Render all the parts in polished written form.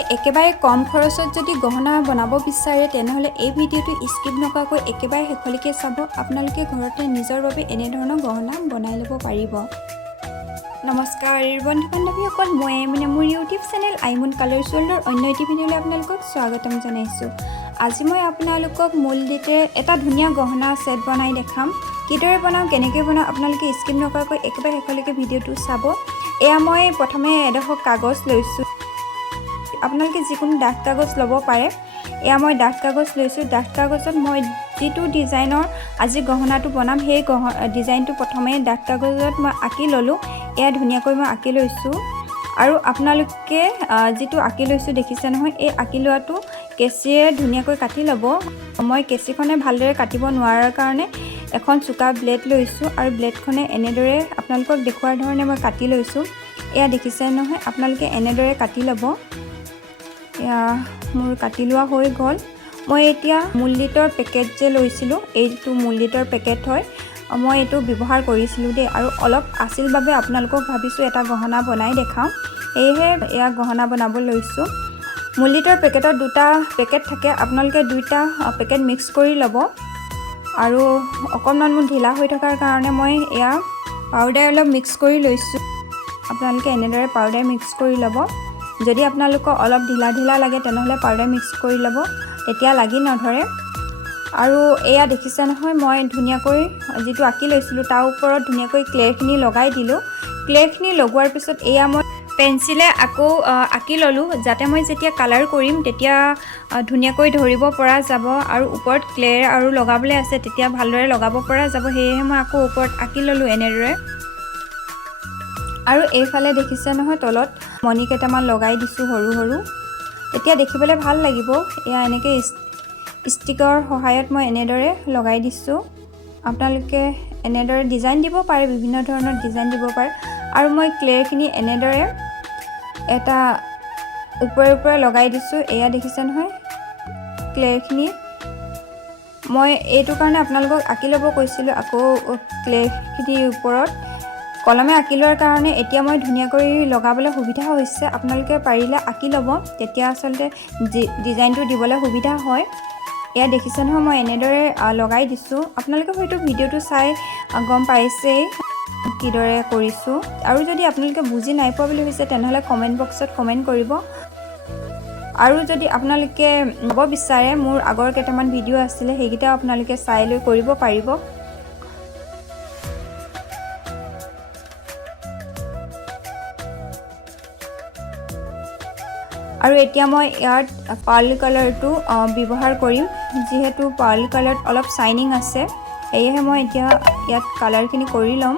আপোনালোকে একেবাৰে কম খৰচত যদি গহনা বনাব বিচাৰে তেনেহলে এই ভিডিওটো স্কিপ নকৰাকৈ একেবাৰে শেষলৈকে চাব। আপোনালোকে ঘৰতে নিজৰ বাবে এনে ধৰণৰ গহনা বনাই ল'ব পাৰিব। নমস্কাৰ বন্ধু বান্ধৱীসকল, মই মানে মোৰ ইউটিউব চেনেল আইমুন কালাৰ ৱৰ্ল্ডৰ অন্য এটি ভিডিঅ'লৈ আপোনালোকক স্বাগতম জনাইছোঁ। আজি মই আপোনালোকক মূলদিতে এটা ধুনীয়া গহনা সেট বনাই দেখাম। কিদৰে বনাওঁ, কেনেকৈ বনাওঁ, আপোনালোকে স্কিপ নকৰাকৈ একেবাৰে শেষলৈকে ভিডিঅ'টো চাব। এয়া মই প্ৰথমে এডোখৰ কাগজ লৈছোঁ। আপোনালোকে যিকোনো ডাঠ কাগজ ল'ব পাৰে। এয়া মই ডাঠ কাগজ লৈছোঁ। ডাঠ কাগজত মই যিটো ডিজাইনৰ আজি গহনাটো বনাম সেই ডিজাইনটো প্ৰথমে ডাঠ কাগজত মই আঁকি ল'লোঁ। এয়া ধুনীয়াকৈ মই আঁকি লৈছোঁ। আৰু আপোনালোকে যিটো আঁকি লৈছোঁ দেখিছে নহয়, এই আঁকি লোৱাটো কেঁচিৰে ধুনীয়াকৈ কাটি ল'ব। মই কেঁচিখনে ভালদৰে কাটিব নোৱাৰাৰ কাৰণে এখন চোকা ব্লেড লৈছোঁ আৰু ব্লেডখনে এনেদৰে আপোনালোকক দেখুৱাৰ ধৰণে মই কাটি লৈছোঁ। এয়া দেখিছে নহয়, আপোনালোকে এনেদৰে কাটি ল'ব। এয়া মোৰ কাটি লোৱা হৈ গ'ল। মই এতিয়া মূললিটৰ পেকেট যে লৈছিলোঁ, এইটো মূললিটৰ পেকেট হয়, মই এইটো ব্যৱহাৰ কৰিছিলোঁ দেই। আৰু অলপ আছিল বাবে আপোনালোকক ভাবিছোঁ এটা গহনা বনাই দেখাওঁ, সেয়েহে এয়া গহনা বনাব লৈছোঁ। মূললিটৰ পেকেটত দুটা পেকেট থাকে, আপোনালোকে দুইটা পেকেট মিক্স কৰি ল'ব। আৰু অকণমান মোৰ ঢিলা হৈ থকাৰ কাৰণে মই এয়া পাউডাৰ অলপ মিক্স কৰি লৈছোঁ। আপোনালোকে এনেদৰে পাউডাৰ মিক্স কৰি ল'ব। যদি আপোনালোকক অলপ ঢিলা লাগে তেনেহ'লে পাউডাৰ মিক্স কৰি ল'ব, তেতিয়া লাগি নধৰে। আৰু এয়া দেখিছে নহয়, মই ধুনীয়াকৈ যিটো আঁকি লৈছিলোঁ তাৰ ওপৰত ধুনীয়াকৈ ক্লেখিনি লগাই দিলোঁ। ক্লেখিনি লগোৱাৰ পিছত এয়া মই পেঞ্চিলে আকৌ আঁকি ল'লোঁ, যাতে মই যেতিয়া কালাৰ কৰিম তেতিয়া ধুনীয়াকৈ ধৰিব পৰা যাব। আৰু ওপৰত ক্লে আৰু লগাবলৈ আছে, তেতিয়া ভালদৰে লগাব পৰা যাব। সেয়েহে মই আকৌ ওপৰত আঁকি ল'লোঁ এনেদৰে। আৰু এইফালে দেখিছে নহয়, তলত মণি কেইটামান লগাই দিছোঁ সৰু সৰু, তেতিয়া দেখিবলৈ ভাল লাগিব। এয়া এনেকৈ ষ্টিকৰ সহায়ত মই এনেদৰে লগাই দিছোঁ। আপোনালোকে এনেদৰে ডিজাইন দিব পাৰে, বিভিন্ন ধৰণৰ ডিজাইন দিব পাৰে। আৰু মই ক্লেখিনি এনেদৰে এটা ওপৰে লগাই দিছোঁ। এয়া দেখিছে নহয় ক্লেখিনি। মই এইটো কাৰণে আপোনালোকক আঁকি ল'ব কৈছিলোঁ, আকৌ ক্লেখিনিৰ ওপৰত কলমে আঁকি লোৱাৰ কাৰণে এতিয়া মই ধুনীয়াকৈ লগাবলৈ সুবিধা হৈছে। আপোনালোকে পাৰিলে আঁকি ল'ব, তেতিয়া আচলতে ডিজাইনটো দিবলৈ সুবিধা হয়। এয়া দেখিছে নহয়, মই এনেদৰে লগাই দিছোঁ। আপোনালোকে হয়তো ভিডিঅ'টো চাই গম পাইছেই কিদৰে কৰিছোঁ। আৰু যদি আপোনালোকে বুজি নাই পোৱা বুলি হৈছে তেনেহ'লে কমেণ্ট বক্সত কমেণ্ট কৰিব। আৰু যদি আপোনালোকে ল'ব বিচাৰে, মোৰ আগৰ কেইটামান ভিডিঅ' আছিলে, সেইকেইটাও আপোনালোকে চাই লৈ কৰিব পাৰিব। আৰু এতিয়া মই ইয়াত পাৰ্ল কালাৰটো ব্যৱহাৰ কৰিম, যিহেতু পাৰ্ল কালাৰত অলপ শ্বাইনিং আছে, সেয়েহে মই এতিয়া ইয়াত কালাৰখিনি কৰি ল'ম।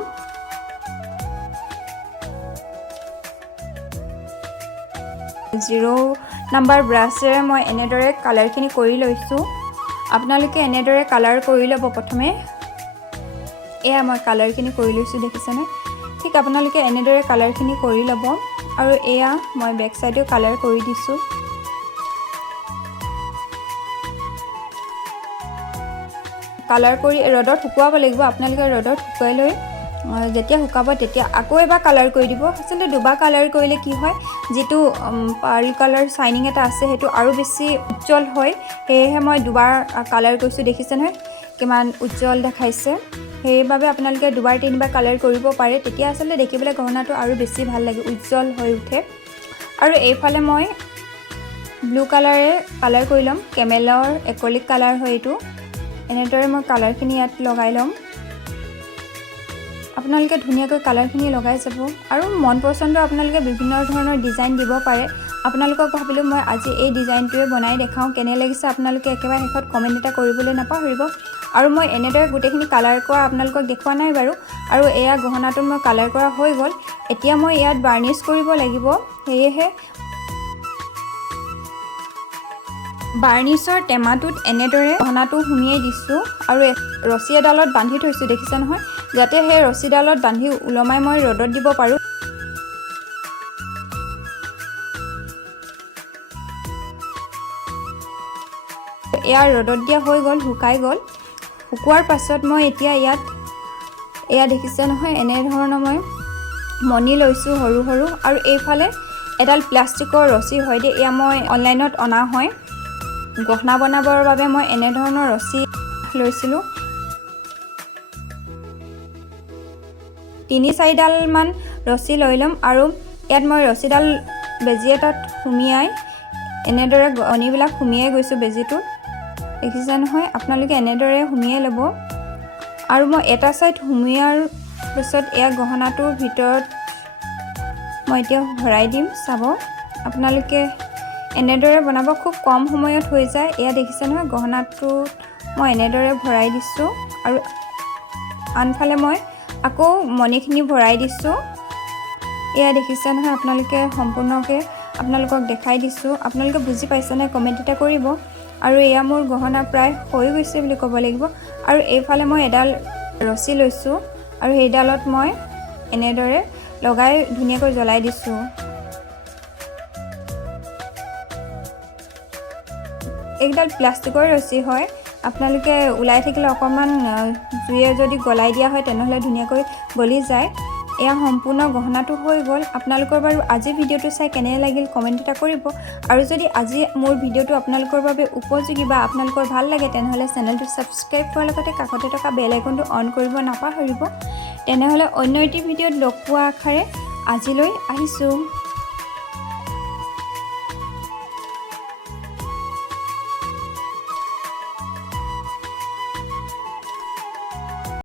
জিৰ' নাম্বাৰ ব্ৰাছেৰে মই এনেদৰে কালাৰখিনি কৰি লৈছোঁ। আপোনালোকে এনেদৰে কালাৰ কৰি ল'ব প্ৰথমে। এয়া মই কালাৰখিনি কৰি লৈছোঁ, দেখিছেনে? ঠিক আপোনালোকে এনেদৰে কালাৰখিনি কৰি ল'ব। আৰু এয়া মই বেক চাইডেও কালাৰ কৰি দিছোঁ। কালাৰ কৰি ৰ'দত শুকুৱাব লাগিব। আপোনালোকে ৰ'দত শুকুৱাই লৈ যেতিয়া শুকাব তেতিয়া আকৌ এবাৰ কালাৰ কৰি দিব। আচলতে দুবাৰ কালাৰ কৰিলে কি হয়, যিটো পাৰ্ল কালাৰ শ্বাইনিং এটা আছে সেইটো আৰু বেছি উজ্জ্বল হয়। সেয়েহে মই দুবাৰ কালাৰ কৰিছোঁ। দেখিছে নহয় কিমান উজ্জ্বল দেখাইছে। সেইবাবে আপোনালোকে দুবাৰ তিনিবাৰ কালাৰ কৰিব পাৰে, তেতিয়া আচলতে দেখিবলৈ গহনাটো আৰু বেছি ভাল লাগে, উজ্জ্বল হৈ উঠে। আৰু এইফালে মই ব্লু কালাৰে কালাৰ কৰি ল'ম। কেমেলৰ এক্ৰিলিক কালাৰ হয় এইটো। এনেদৰে মই কালাৰখিনি ইয়াত লগাই ল'ম। আপোনালোকে ধুনীয়াকৈ কালাৰখিনি লগাই যাব। আৰু মন পচন্দৰ আপোনালোকে বিভিন্ন ধৰণৰ ডিজাইন দিব পাৰে। আপোনালোকক ভাবিলোঁ মই আজি এই ডিজাইনটোৱে বনাই দেখাওঁ, কেনে লাগিছে আপোনালোকে একেবাৰে শেষত কমেণ্ট এটা কৰিবলৈ নাপাহৰিব। আৰু মই এনেদৰে গোটেইখিনি কালাৰ কৰা আপোনালোকক দেখুওৱা নাই বাৰু। আৰু এয়া গহনাটোত মই কালাৰ কৰা হৈ গ'ল। এতিয়া মই ইয়াত বাৰ্নিছ কৰিব লাগিব, সেয়েহে বাৰ্নিছৰ টেমাটোত এনেদৰে গহনাটো সুমিয়াই দিছোঁ। আৰু ৰছী এডালত বান্ধি থৈছোঁ, দেখিছে নহয়, যাতে সেই ৰছীডালত বান্ধি ওলমাই মই ৰ'দত দিব পাৰোঁ। এয়া ৰ'দত দিয়া হৈ গ'ল, শুকাই গ'ল। শুকোৱাৰ পাছত মই এতিয়া ইয়াত এয়া দেখিছে নহয়, এনেধৰণৰ মই মণি লৈছোঁ সৰু সৰু। আৰু এইফালে এডাল প্লাষ্টিকৰ ৰছী হয় দেই, এয়া মই অনলাইনত অনা হয়। গহনা বনাবৰ বাবে মই এনে ধৰণৰ ৰছী লৈছিলোঁ। ৩-৪ডাল মান ৰছী লৈ ল'ম আৰু ইয়াত মই ৰছীডাল বেজী এটাত সুমিয়াই এনেদৰে গণিবিলাক সুমিয়াই গৈছোঁ বেজীটোত। দেখিছে নহয়, আপোনালোকে এনেদৰে সুমিয়াই ল'ব। আৰু মই এটা ছাইড সুমিয়াৰ পিছত এয়া গহনাটোৰ ভিতৰত মই এতিয়া ভৰাই দিম। চাব আপোনালোকে এনেদৰে বনাব, খুব কম সময়ত হৈ যায়। এয়া দেখিছে নহয়, গহনাটো মই এনেদৰে ভৰাই দিছোঁ আৰু আনফালে মই আকৌ মণিখিনি ভৰাই দিছোঁ। এয়া দেখিছে নহয়, আপোনালোকে সম্পূৰ্ণকৈ আপোনালোকক দেখাই দিছোঁ। আপোনালোকে বুজি পাইছেনে কমেণ্ট এটা কৰিব। আৰু এয়া মোৰ গহনা প্ৰায় হৈ গৈছে বুলি ক'ব লাগিব। আৰু এইফালে মই এডাল ৰছী লৈছোঁ আৰু সেইডালত মই এনেদৰে লগাই ধুনীয়াকৈ জ্বলাই দিছোঁ। এইডাল প্লাষ্টিকৰ ৰছী হয়, আপোনালোকে ওলাই থাকিলে অকণমান জুয়ে যদি গলাই দিয়া হয় তেনেহ'লে ধুনীয়াকৈ গলি যায়। এয়া সম্পূৰ্ণ গহনাটো হৈ গ'ল। আপোনালোকৰ বাৰু আজি ভিডিঅ'টো চাই কেনে লাগিল কমেণ্ট এটা কৰিব। আৰু যদি আজি মোৰ ভিডিঅ'টো আপোনালোকৰ বাবে উপযোগী বা আপোনালোকৰ ভাল লাগে তেনেহ'লে চেনেলটো ছাবস্ক্ৰাইব কৰাৰ লগতে কাষতে থকা বেল আইকনটো অন কৰিব নাপাহৰিব। তেনেহ'লে অন্য এটি ভিডিঅ'ত লগ পোৱা আশাৰে আজিলৈ আহিছোঁ।